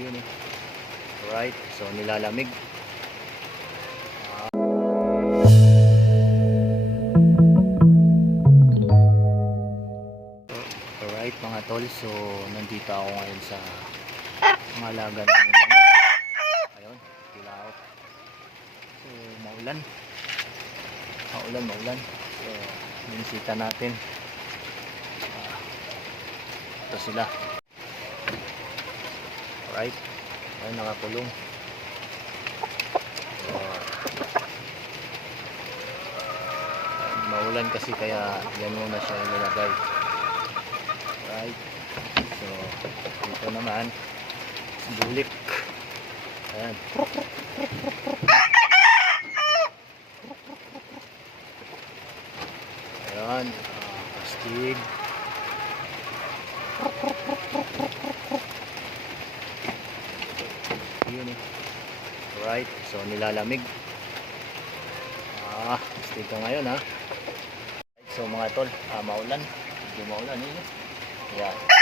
Ayun eh. Alright, so nilalamig. Alright mga tol, so nandito ako ngayon sa malaga ng manok. Ayun, tilaok. So maulan. Maulan. So binisita natin. Ito sila. Alright, ayun nakakulong. So, maulan kasi kaya yan muna siya nilagay. Alright, so dito naman bulik. Ayan. Ayan, kastig. Yun eh. Alright, so nilalamig. Kastig ka ngayon ha. So mga tol, maulan. Medyo maulan eh. Ayan.